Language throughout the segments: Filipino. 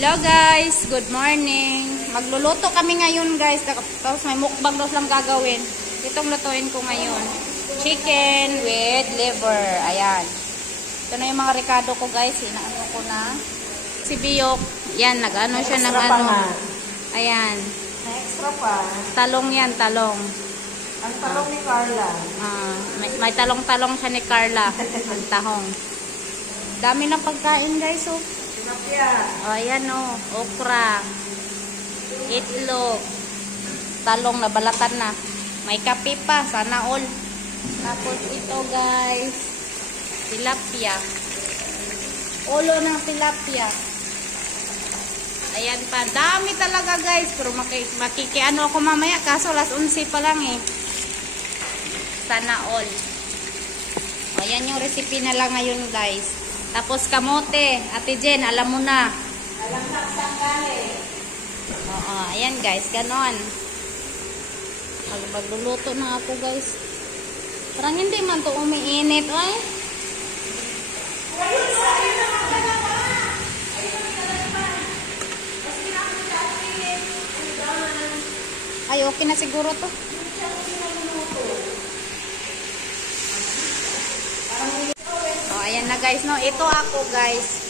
Hello guys, good morning. Magluluto kami ngayon guys. Tapos may mukbang daw lang gagawin. Itong lutuin ko ngayon. Chicken with liver. Ayan. Ito na yung mga rekado ko guys. Inaano ko na. Si Biyok. Yan, nag-ano siya ng ano. Ayan. May extra pa. Talong yan, talong. Ang talong ni Carla. May talong-talong siya ni Carla. Ang tahong. Dami ng pagkain guys. Oh. O, ayan o. Okra. Itlog. Talong na balatan na. May kape pa. Sana all. Tapos ito guys. Tilapia. Ulo ng tilapia. Ayan pa. Dami talaga guys. Pero makikiano ako mamaya. Kaso alas 11 pa lang eh. Sana all. O, ayan yung recipe na lang ngayon guys. Tapos kamote. Ate Jen, alam mo na. Alam na saan galing. Oo, ayan guys, ganon. Magluluto na ako guys. Parang hindi man to umiinit. Ay. Ay, okay na siguro to. Ayan na guys, no? Ito ako guys.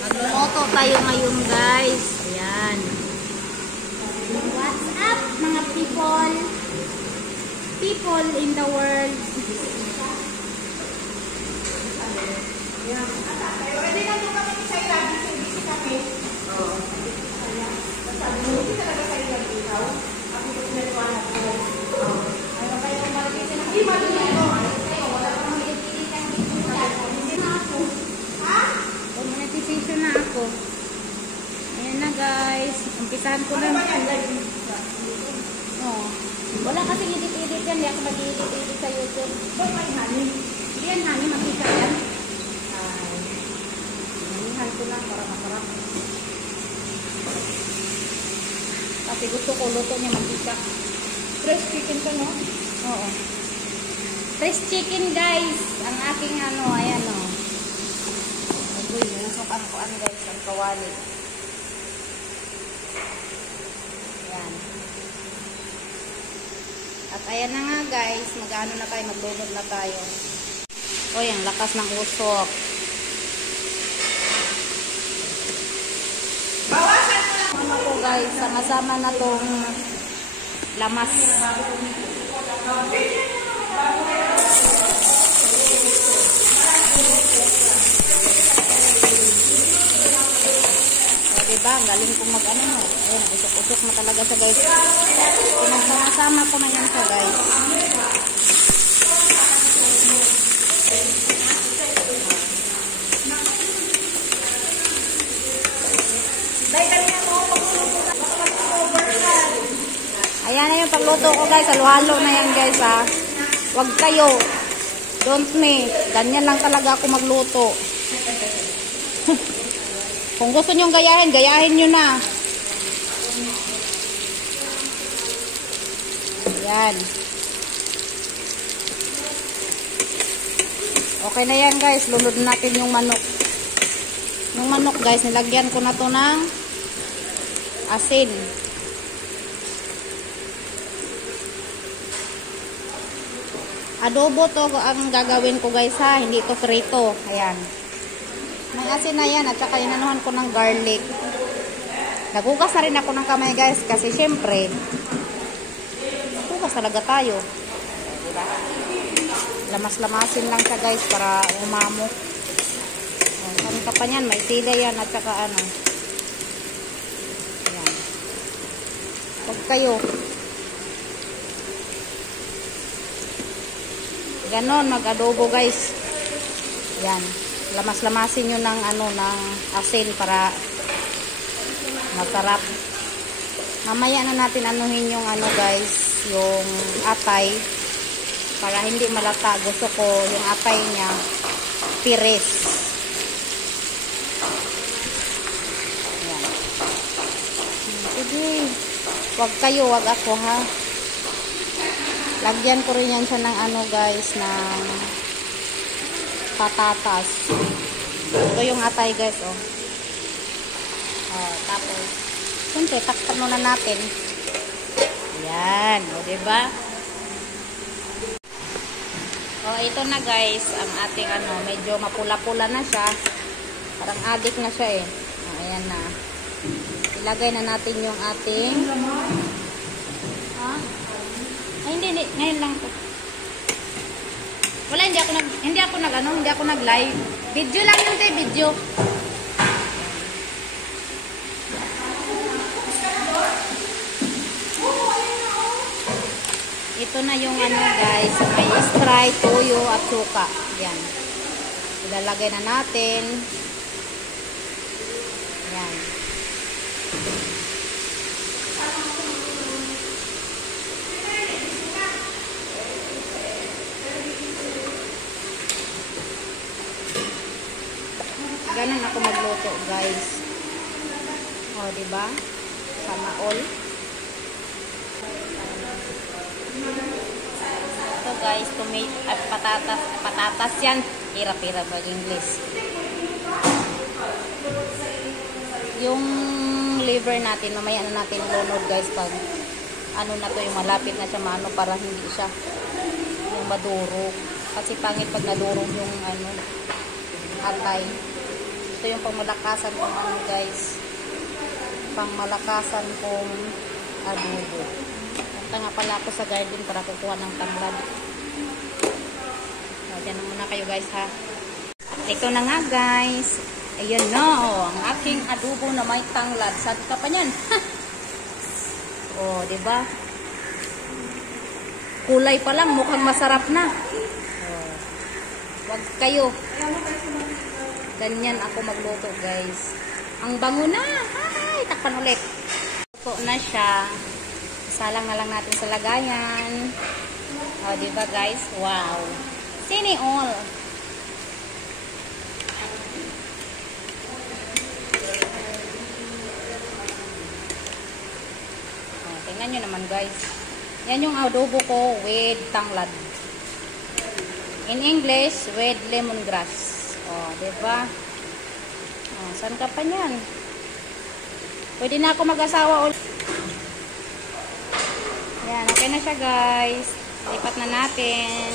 Magluluto tayo ngayon guys. Ayan. What's up mga people? People in the world. Pwede na ito kami sa ilabi. Busy kami. Oo. Hindi talaga sa ilabi ikaw. Ako yung pinatuan ako. Ano kayo marami na? Hindi marami ako. Decision na ako. Ayan na guys. Umpisahan ko na. Oh. Wala kasing edit-edit yan. Hindi ako mag-edit-edit sa YouTube. May honey. Hindi yan honey. Makita yan. Hanihan ko lang para masarap. Kasi gusto ko luto niya makita. Fresh chicken ka, no? Oo. Fresh chicken guys. Ang aking ano. Ayan o. Uy, nasok ang kuan guys, ang kawali. Ayan. At ayan na nga guys, mag-ano na tayo, maglulod na tayo. Uy, ang lakas ng usok. Bawasan mo lang. Ano ko guys, sama-sama na tong lamas. Diba? Ang galing kong mag-ano mo. Ayan, usok-usok na talaga siya guys. Pinagsama-sama ko na yan siya guys. Ayan na yung pagluto ko guys. Halo-halo na yan guys ha. Huwag kayo. Don't me. Ganyan lang talaga ako magluto. Kung gusto nyong gayahin, gayahin nyo na. Ayan. Okay na yan guys. Lunod natin yung manok. Yung manok guys, nilagyan ko na to ng asin. Adobo to ang gagawin ko guys ha. Hindi to frito. Ayan. May asin na yan at saka inanuhan ko ng garlic. Nagugas na rin ako ng kamay guys kasi syempre nagugas talaga tayo. Lamas-lamasin lang siya guys para umamo. Saan ka pa yan? May sila yan at saka ano. Ayan. Huwag kayo. Ganon mag-adobo guys. Ayan. Lamas-lamasin nyo ng ano, ng asin para masarap. Mamaya na natin anuhin yung ano guys, yung atay para hindi malata. Gusto ko yung atay niya tiris. Ayan. Sige. Wag kayo, wag ako ha. Lagyan ko rin yan siya ng ano guys, ng patatas. Ito yung atay guys, oh. Oh, tapos, siyempre, takpan muna natin. Ayan, o, diba? O, ito na guys, ang ating ano, medyo mapula-pula na siya. Parang adik na siya eh. O, ayan na. Ilagay na natin yung ating... Ha? Ay, hindi. Ngayon lang to. Wala, hindi ako nag-live. Video lang yun tayo, video. Ito na yung ano guys, may stray, toyo at suka. Yan. Ilalagay na natin. Yan. Ganun ako magluto, guys. O, diba? Sana all. Ito, guys, tomato at patatas. Patatas yan. Hirap-hirap ba English? Yung liver natin, mamaya na natin lunod, guys, pag ano na to, yung malapit na siya maano para hindi siya yung madurog. Kasi pangit pag nadurog yung ano, atay. Ito yung pangmalakasan kong ano guys, pangmalakasan kong adobo. Punta nga pala ako sa garden para kukuha ng tanglad. So, dyan muna kayo guys ha. Ito na nga guys, ayan na oh, ang aking adobo na may tanglad. Sad ka pa nyan. Oh, diba? Kulay pa lang, mukhang masarap na. Oh. Wag kayo. Ganyan ako magluto, guys. Ang bango na. Ay, takpan ulit. Luto na siya. Isalang na lang natin sa lagayan. O, diba, guys? Wow. Sini all. O, tingnan nyo naman, guys. Yan yung adobo ko with tanglad. In English, with lemongrass. Oh, diba? Oh, saan ka pa niyan? Pwede na ako mag-asawa ulit. Yan, okay na siya guys. Lipat na natin.